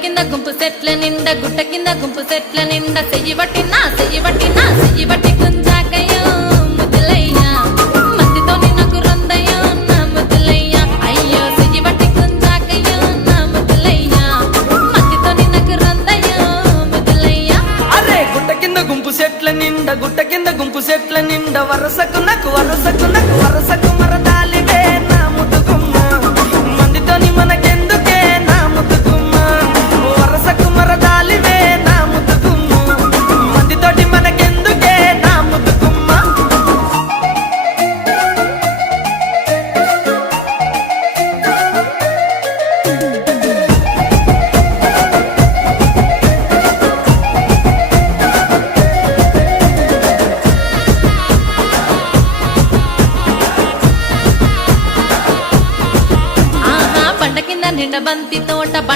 కింద గుంపు సెట్ల నిండా గుట్ట కింద గుంపు సెట్ల నిండా చెయ్యి బట్టి గుంజాకయ్యో ముద్దులయ్యా మందితో నాకు రొందయ్యో నా ముద్దులయ్యా అయ్యో చెయ్యి బట్టి గుంజాకయ్యో నా ముద్దులయ్యా మందితో నాకు రొందయ్యో ముద్దులయ్యా అరే గుట్ట కింద గుంపు సెట్ల నిండా వరసకు మరదాలివే నా ముద్దుగుమ్మ మందితోని మనకెందుకే నా ముద్దుగుమ్మ వరసకు మరదాలివే నా ముద్దుగుమ్మ మందితోటి మనకెందుకే నా ముద్దుగుమ్మ ఆహా బండ కింద నిండ బంతి తోట